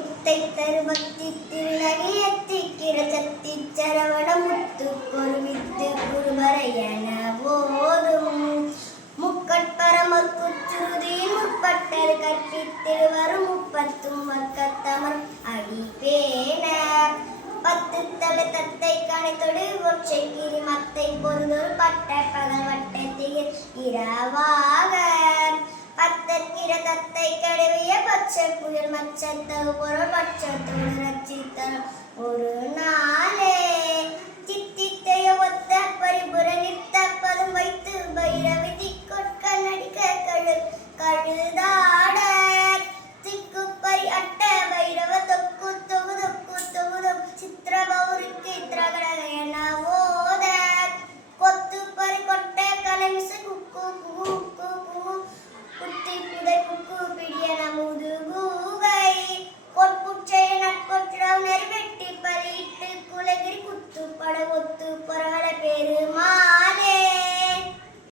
முத்தை தருபக்தி திருநகியத்திக்கிற சக்தி சரவண முத்து பொருவித்து குருவரையன போதும் முக்கட்பரமர் குச்சுருதியின் முற்பட்டது கற்பித்திருவரும் முப்பத்தும் வர்க்கத்தமர் அடிப்பேன பத்து தடு தத்தை கணைத்தொடு ஒற்றை கிரி மத்தை பொருந்தொரு பட்ட பகல் வட்டத்தில் இரவாக பத்தற்கிற தத்தை கடுவிய பச்சை புயல் மச்சத்தகு பொருள் பட்சத்தோடு ரச்சித்த ஒரு நாளே